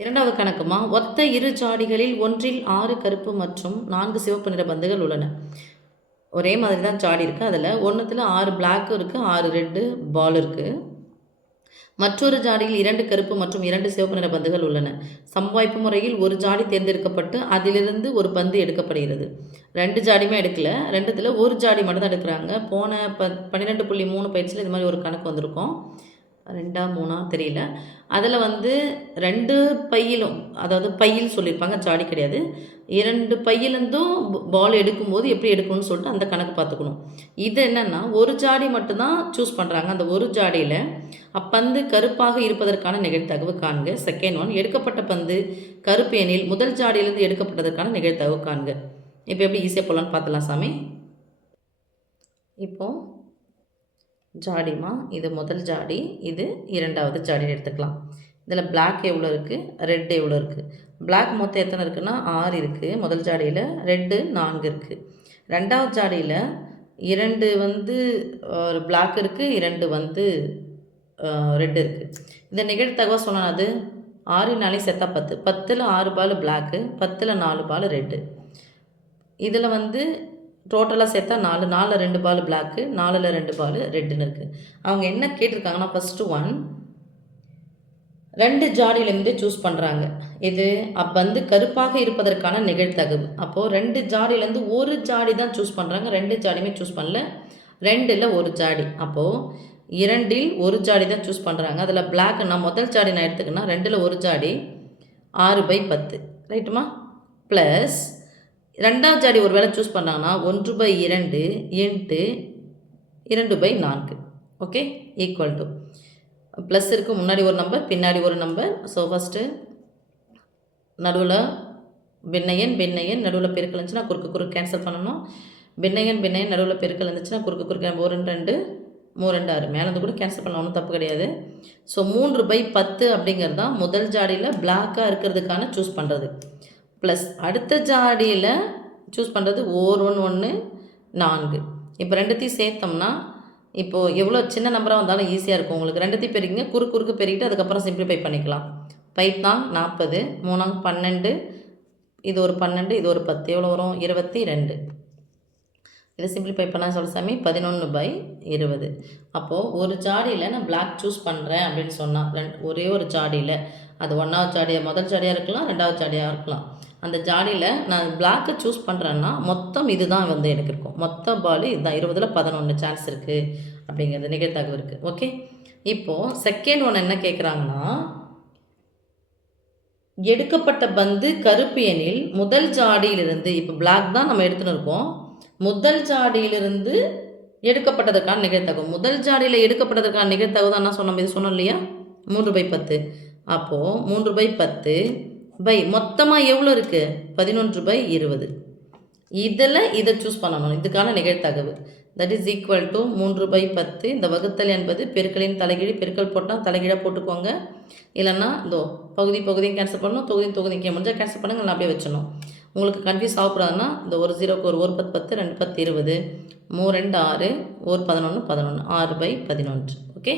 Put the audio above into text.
இரண்டாவது கணக்குமா, ஒத்த இரு ஜாடிகளில் ஒன்றில் 6 கருப்பு மற்றும் 4 சிவப்பு நிற பந்துகள் உள்ளன. ஒரே மாதிரி தான் ஜாடி இருக்குது. அதில் ஒன்றுத்தில் 6 பிளாக்கும் இருக்குது, 6 ரெட்டு பால் இருக்குது. மற்றொரு ஜாடியில் 2 கருப்பு மற்றும் 2 சிவப்பு நிற பந்துகள் உள்ளன. சமவாய்ப்பு முறையில் ஒரு ஜாடி தேர்ந்தெடுக்கப்பட்டு அதிலிருந்து ஒரு பந்து எடுக்கப்படுகிறது. 2 ஜாடியுமே எடுக்கல, ரெண்டுத்தில் ஒரு ஜாடி மட்டும் தான் எடுக்கிறாங்க. போன 12.3 பயிற்சியில் இது மாதிரி ஒரு கணக்கு வந்திருக்கும். 2ஆ 3ஆ தெரியல. அதில் 2 பையிலும், அதாவது பையில் சொல்லியிருப்பாங்க, ஜாடி கிடையாது. 2 பையிலேருந்தும் பால் எடுக்கும்போது எப்படி எடுக்கணும்னு சொல்லிட்டு அந்த கணக்கு பார்த்துக்கணும். இது என்னென்னா, ஒரு ஜாடி மட்டும்தான் சூஸ் பண்ணுறாங்க. அந்த ஒரு ஜாடியில் அப்பந்து கருப்பாக இருப்பதற்கான நிகழ்தகவு காண்க. செகண்ட் ஒன், எடுக்கப்பட்ட பந்து கருப்பு எனில் முதல் ஜாடியிலேருந்து எடுக்கப்பட்டதற்கான நிகழ்தகவு காண்க. இப்போ எப்படி ஈஸியாக போகலான்னு பார்த்துலாம் சாமி. இப்போது ஜாடிமா, இது முதல் ஜாடி, இது இரண்டாவது ஜாடி எடுத்துக்கலாம். இதில் பிளாக் எவ்வளோ இருக்குது, ரெட் எவ்வளோ இருக்குது. பிளாக் மொத்தம் எத்தனை இருக்குன்னா 6 இருக்குது முதல் ஜாடியில், ரெட்டு 4 இருக்குது. ரெண்டாவது ஜாடியில் 2 ஒரு பிளாக் இருக்குது, 2 ரெட்டு இருக்குது. இந்த நிகழ்தகவாக சொன்னால் அது 6 சேர்த்தா 10, 10ல் 6 பால் பிளாக்கு, 10ல் 4 பால் ரெட்டு. இதில் டோட்டலாக சேர்த்தா 4, 4ல் 2 பால் பிளாக்கு, 4ல் 2 பால் ரெட்டுன்னு இருக்குது. அவங்க என்ன கேட்டிருக்காங்கன்னா, ஃபஸ்ட்டு ஒன் 2 ஜாடியிலேருந்து சூஸ் பண்ணுறாங்க. இது அப்பந்து கருப்பாக இருப்பதற்கான நிகழ்தகவு. அப்போது 2 ஜாடியிலேருந்து ஒரு ஜாடி தான் சூஸ் பண்ணுறாங்க, 2 ஜாடியுமே சூஸ் பண்ணல, 2ல் ஒரு ஜாடி. அப்போது 2ல் ஒரு ஜாடி தான் சூஸ் பண்ணுறாங்க. அதில் பிளாக் நான் முதல் ஜாடி நான் எடுத்துக்கினா 2ல் ஒரு ஜாடி 6/10 ரைட்டுமா, ப்ளஸ் ரெண்டாவது ஜாடி ஒரு வேளை சூஸ் பண்ணாங்கன்னா 1/2 into 2/4. Okay, equal to plus இருக்குது, முன்னாடி ஒரு நம்பர் பின்னாடி ஒரு நம்பர். ஸோ ஃபஸ்ட்டு நடுவில் பின்னையன் நடுவில் பெருக்கல் இருந்துச்சுன்னா குறுக்கு கேன்சல் பண்ணணும். பின்னையன் நடுவில் பெருக்கல் இருந்துச்சுன்னா குறுக்கு 1 2 3 2 6 மேலேருந்து கூட கேன்சல் பண்ணலாம், ஒன்றும் தப்பு கிடையாது. ஸோ 3/10 அப்படிங்கிறது தான் முதல் ஜாடியில் பிளாக்காக இருக்கிறதுக்கான சூஸ் பண்ணுறது. ப்ளஸ் அடுத்த ஜாடியில் சூஸ் பண்ணுறது 1 1 4. இப்போ ரெண்டுத்தையும் சேர்த்தோம்னா இப்போது எவ்வளோ சின்ன நம்பராக வந்தாலும் ஈஸியாக இருக்கும் உங்களுக்கு. ரெண்டுத்தையும் பெருக்கிங்க, குறுக்கு பெருக்கிட்டு அதுக்கப்புறம் சிம்பிளிஃபை பண்ணிக்கலாம். 5 40, 3 12, இது ஒரு 12, இது ஒரு 10, எவ்வளோ வரும் 22. இதை சிம்பிளிஃபை பண்ணால் சொல்ல சாமி 11/20. அப்போது ஒரு ஜாடியில் நான் பிளாக் சூஸ் பண்ணுறேன் அப்படின்னு சொன்னால் ஒரே ஒரு ஜாடியில், அது 1வது ஜாடியாக முதல் ஜாடியாக இருக்கலாம், 2வது ஜாடியாக இருக்கலாம். அந்த ஜாடியில் நான் பிளாக்கை சூஸ் பண்ணுறேன்னா மொத்தம் இது தான் எனக்கு இருக்கும். மொத்த பால் இதுதான், 20ல் 11 சான்ஸ் இருக்குது அப்படிங்கிறது நிகழ்தகவு இருக்குது. ஓகே, இப்போது செகண்ட் ஒன் என்ன கேட்குறாங்கன்னா, எடுக்கப்பட்ட பந்து கருப்பு எனில் முதல் ஜாடியிலிருந்து, இப்போ பிளாக் தான் நம்ம எடுத்துன்னு இருக்கோம், முதல் ஜாடியிலிருந்து எடுக்கப்பட்டதற்கான நிகழ்தகவு. முதல் ஜாடியில் எடுக்கப்பட்டதற்கான நிகழ்தகவு தான் என்ன சொன்னோம், இது சொன்னோம் இல்லையா, 3/10. அப்போது 3/10 மொத்தமாக எவ்வளோ இருக்குது 11/20. இதில் இதை சூஸ் பண்ணணும், இதுக்கான நிகழ்தகவு. That is equal to 3/10. இந்த வகுத்தல் என்பது பெருக்கலின் தலைகீழ், பெருக்கல் போட்டால் தலைகீழாக போட்டுக்கோங்க. இல்லைன்னா இதோ பகுதியும் கேன்சல் பண்ணணும், தொகுதிக்கு முடிஞ்சால் கேன்சல் பண்ணுங்க, நான் அப்படியே வச்சிடணும். உங்களுக்கு கன்ஃபியூஸ் ஆகக்கூடாதுன்னா இந்த ஒரு 0க்கு ஒரு 10 10, 2 10 20, 3 2 6, 1 11 11, 6/11. ஓகே.